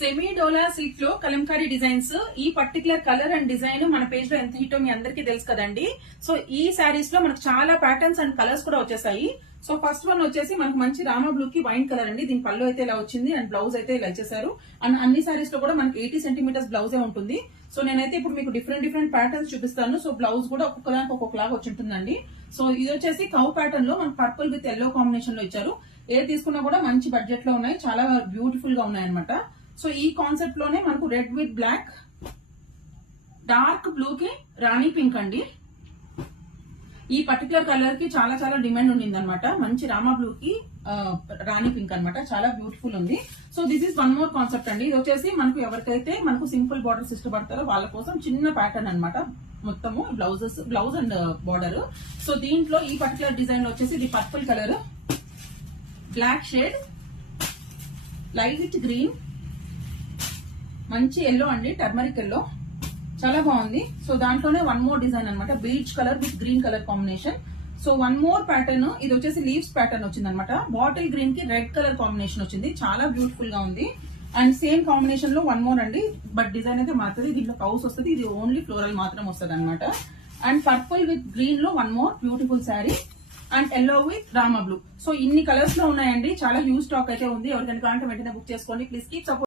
Semi డోలా silk లో Kalamkari designs. ఈ particular colour and design మన పేజ్ లో ఎంత హిట్టో మీ అందరికీ తెలుసు కదండి. సో ఈ శారీస్ లో మనకు చాలా ప్యాటర్న్స్ అండ్ కలర్స్ కూడా వచ్చేసాయి. సో ఫస్ట్ వన్ వచ్చేసి మనకు మంచి రామా బ్లూ కి వైన్ కలర్ అండి. దీని పళ్ళు అయితే ఇలా వచ్చింది అండ్ బ్లౌజ్ అయితే ఇలా ఇచ్చేసారు. అండ్ అన్ని శారీస్ లో కూడా మనకి 80 సెంటీమీటర్స్ బ్లౌజే ఉంటుంది. సో నేనైతే ఇప్పుడు మీకు డిఫరెంట్ ప్యాటర్న్స్ చూపిస్తాను. సో బ్లౌజ్ కూడా ఒక్కొక్కదానికి ఒక్కొక్కలాగా వచ్చి ఉంటుందండి. సో ఇది వచ్చేసి కౌ ప్యాటర్న్ లో మనకు పర్పుల్ విత్ ఎల్లో కాంబినేషన్ లో ఇచ్చారు. ఏ తీసుకున్నా కూడా మంచి బడ్జెట్ లో ఉన్నాయి, చాలా బ్యూటిఫుల్ గా ఉన్నాయి అనమాట. సో ఈ కాన్సెప్ట్ లోనే మనకు red with black, dark blue కి రాణి పింక్ అండి. ఈ పర్టికులర్ కలర్ కి చాలా డిమాండ్ ఉండింది అనమాట. మంచి రామా బ్లూ కి రాణి పింక్ అనమాట, చాలా బ్యూటిఫుల్ ఉంది. So this is one more concept అండి. ఇది వచ్చేసి మనకు ఎవరికైతే మనకు సింపుల్ బార్డర్స్ ఇష్టపడతారో వాళ్ళ కోసం చిన్న ప్యాటర్న్ అనమాట. మొత్తము బ్లౌజ్ అండ్ బార్డర్. సో దీంట్లో ఈ పర్టికులర్ డిజైన్ లో వచ్చేసి ఇది purple colour, black shade, light green, మంచి ఎల్లో అండి, టర్మరిక్ ఎల్లో, చాలా బాగుంది. సో దాంట్లోనే వన్ మోర్ డిజైన్ అనమాట, beach colour with green colour combination. So one more pattern, ఇది వచ్చేసి లీవ్స్ ప్యాటర్న్ వచ్చింది అనమాట. బాటిల్ గ్రీన్ కి రెడ్ కలర్ కాంబినేషన్ వచ్చింది, చాలా బ్యూటిఫుల్ గా ఉంది. అండ్ సేమ్ కాంబినేషన్ లో వన్ మోర్ అండి, బట్ డిజైన్ అయితే మారుతుంది. దీంట్లో కౌస్ వస్తుంది, ఇది ఓన్లీ ఫ్లోరల్ మాత్రం వస్తుంది అనమాట. అండ్ పర్పుల్ విత్ గ్రీన్ లో one more beautiful sari, and yellow with Rama blue. So ఇన్ని కలర్స్ లో ఉన్నాయండి, చాలా హ్యూజ్ స్టాక్ అయితే ఉంది. ఎవరికైనా కావాలంటే వెంటనే బుక్ చేసుకోండి. Please keep support.